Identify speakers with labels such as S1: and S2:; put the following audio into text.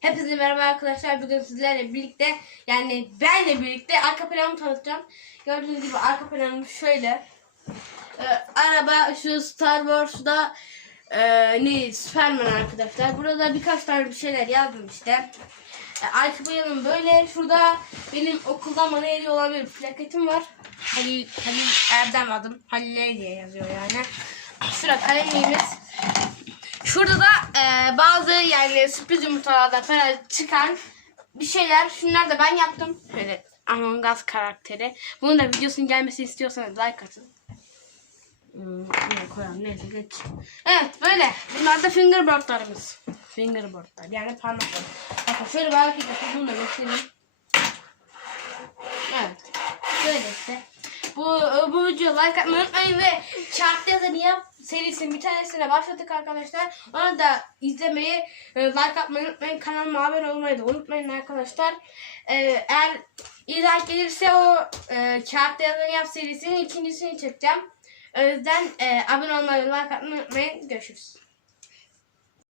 S1: Hepinize merhaba arkadaşlar. Bugün sizlerle birlikte yani benle birlikte arka planımı tanıtacağım. Gördüğünüz gibi arka planım şöyle. Ee, araba şu Star Wars'da e, ne Superman arkadaşlar. Burada birkaç tane bir şeyler yazdım işte. Ee, arka planım böyle. Şurada benim okuldan bana hediye olan bir plaketim var. Halil, Halil Erdem adım. Halil diye yazıyor yani. Şurada kalemimiz. Şurada da bazı yani sürpriz yumurtalardan falan çıkan bir şeyler. Şunlar da ben yaptım. Şöyle Among Us karakteri. Bunun da videosunun gelmesini istiyorsanız like atın. Hmm, koyalım neyse geç. Evet böyle. Bunlar da fingerboardlarımız. Fingerboardlar yani parmaklar. Bakın şöyle hareket yapayım. Bunu da göstereyim. Evet. Böyle işte. Bu, bu video like atmayı unutmayın ve Çarptı ya da Niyap serisinin bir tanesine başladık arkadaşlar. Onu da izlemeyi, e, like atmayı unutmayın. Kanalıma abone olmayı da unutmayın arkadaşlar. E, eğer like gelirse o e, Çarptı ya da Niyap serisinin ikincisini çekeceğim. O yüzden e, abone olmayı, like atmayı unutmayın. Görüşürüz.